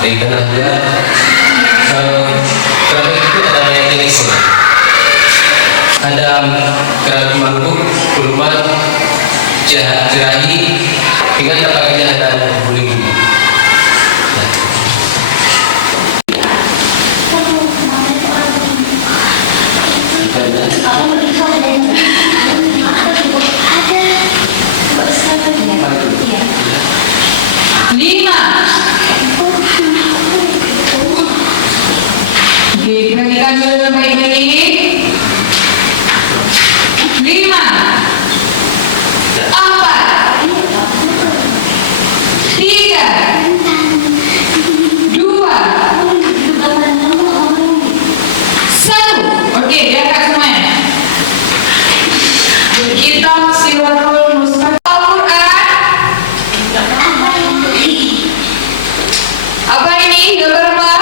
di tanah dia. Keramik itu ada yang jenis. Ada keramik mangkuk, kurma, jerahi, dengan terpakainya ada guling. Perhatikan dulu baik-baik. 5, 4, 3, 2, 1. Oke, diangkat semuanya. Kitab Siratul Mustaqim Al-Quran. Apa ini? Gambar apa?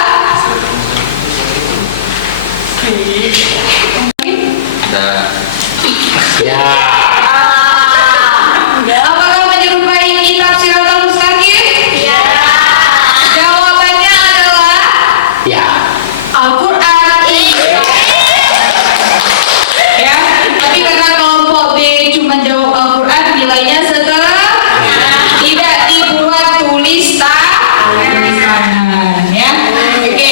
Ya. Apakah menyerupai kitab Siratul Mustaqim? Ya. Jawabannya adalah Ya. Al-Quran. Ya, tapi karena kelompok B cuma jawab Al-Quran, nilainya setengah. Tidak dibuat tulis tangan. Ya, oke.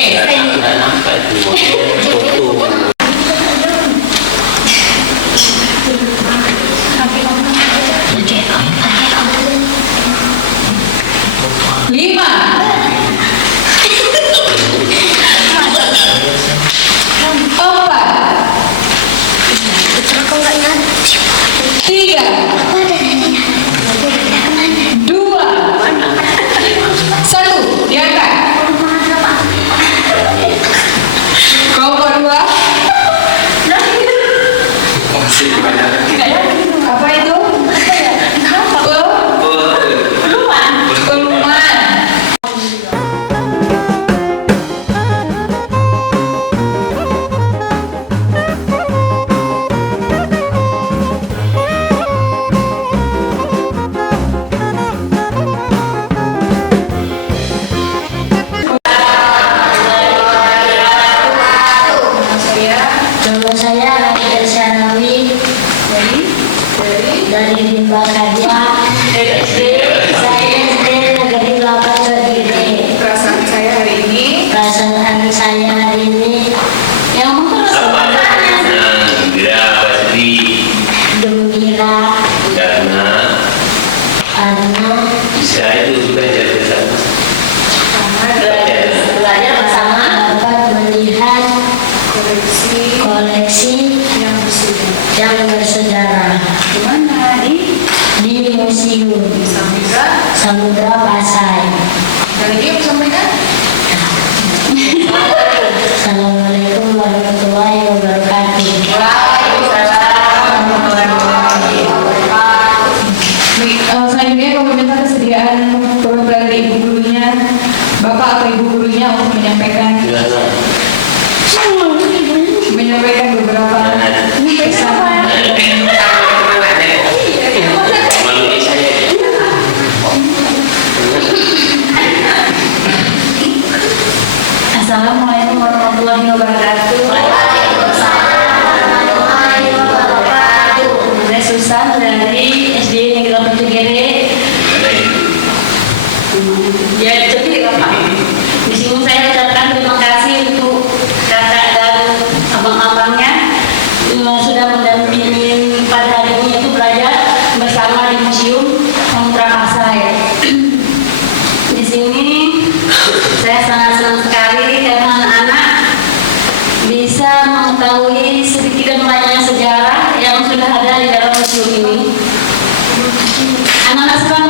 Lima, 4, 3, 2, 1. Diangkat. Kelompok 2. Apa itu? Peluman. Nama saya Rakyat Syarawi dari Limba Kadua. Saya SD Negeri 8 Kediri. Perasaan saya hari ini yang gembira karena belajar bersama dapat melihat koleksi yang bersejarah di Museum Samudra Pasai. dan ini yang sampaikan. Assalamualaikum warahmatullahi wabarakatuh. Selanjutnya kami minta kesediaan perwakilan dari ibu gurunya, bapak atau ibu gurunya untuk menyampaikan beberapa pesan. Assalamualaikum warahmatullahi wabarakatuh. Saya Susan dari SD Negeri 8 Kediri. Ya, jadi apa? Di sini saya ucapkan terima kasih untuk kakak dan abang-abangnya yang sudah mendampingi pada hari ini itu belajar bersama di Museum Samudra Pasai. Di sini saya sangat senang sekali karena anak-anak bisa mengetahui sedikit dan banyaknya sejarah yang sudah ada di dalam museum ini. Anak-anak sekarang